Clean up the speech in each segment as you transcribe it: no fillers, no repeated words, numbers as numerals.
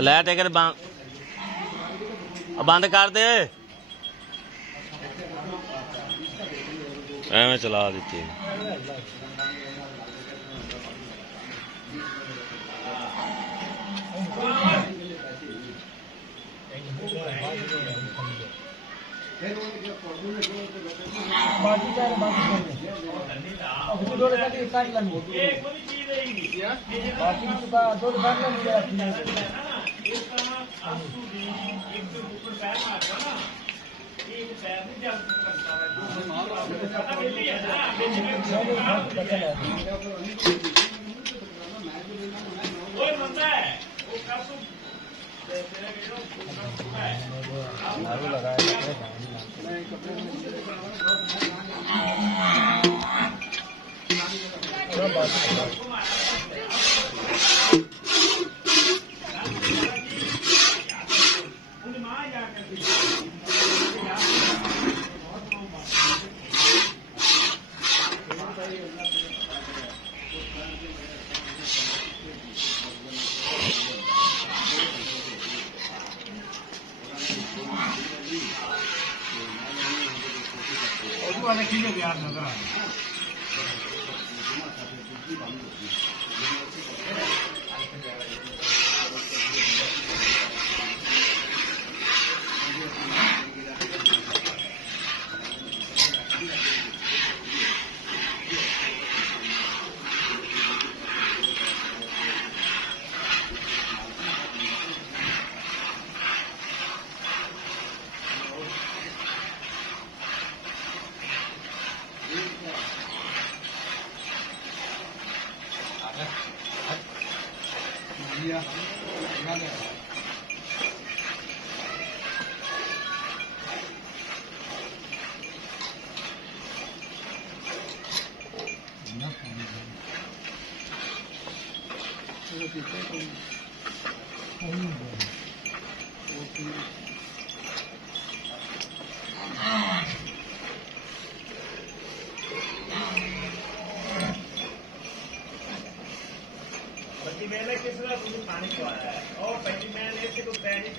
Light एक बंद कर दे एवं चला दी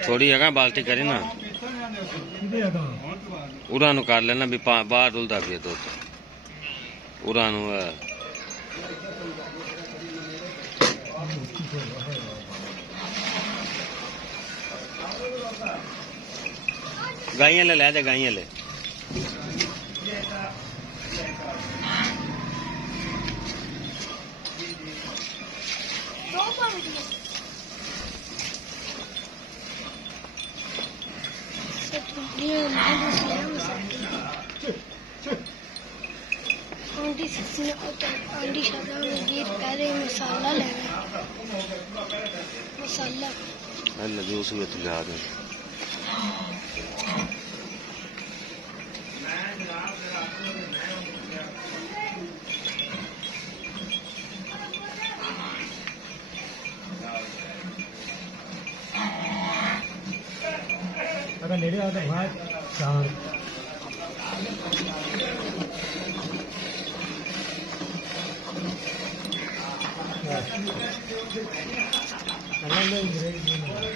थोड़ी है बाल्टी करी ना उरा कर लेना भी बाहर डुलता पे तो उरा गाइयां ले दे गाइयां ले आंटी शाबाश मजीद पहले मसाला लेना मसाला अल्लाह जूस में तुला दे अगर मेरे आता भाई चावल अलग में ब्रेक नहीं है।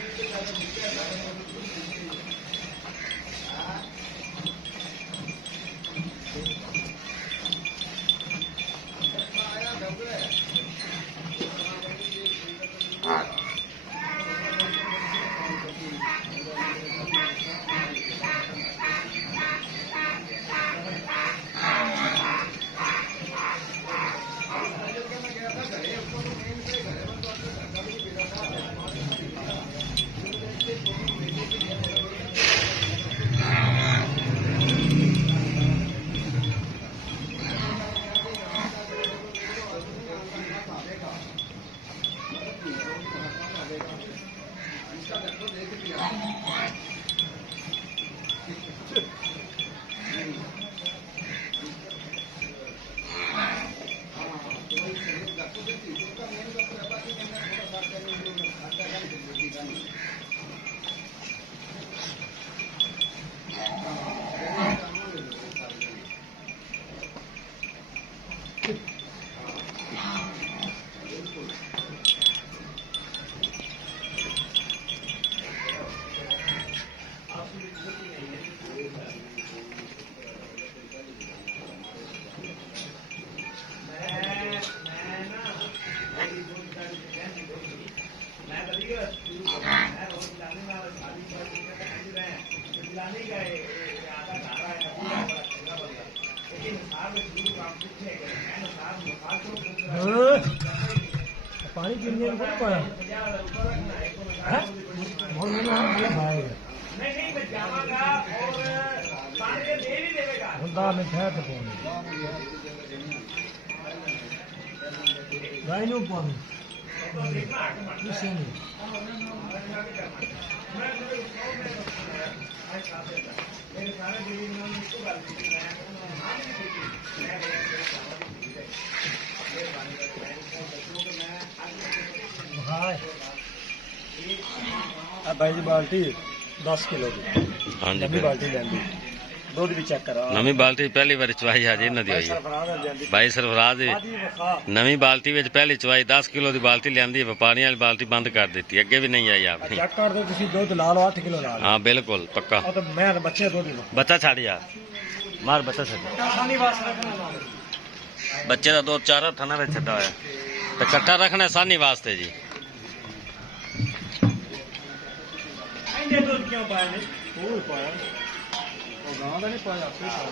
पानी पीने को नहीं पाया है बहुत महंगा है भाई बंदा में ठहर तो पानी भाई नो पानी किसी नहीं भाई जी बाल्टी 10 किलो की हाँ जी नवी बाल्टी लेंदी दूध भी चेक करा नवी बाल्टी पहली बार चवाई आज इन्हां दी होई है भाई सरफराज दी नवी बाल्टी विच पहली चवाई 10 किलो दी बाल्टी लियांदी है पानी वाली बाल्टी बंद कर दी अगे भी नहीं आई आपकी चेक कर दो तुसी दूध ला लो 8 किलो ला लो हाँ बिल्कुल पक्का तो मैं बच्चे दूध लो बच्चा छाड़ यार मार बच्चा छड़ आसानी वास रखना बच्चे का दो चार थाना में छड़ा होया तो कट्टा रखना आसानी वास्ते जी इंदे दूध क्यों पाया नहीं वो पाया वो गांव का नहीं पाया फिर पाया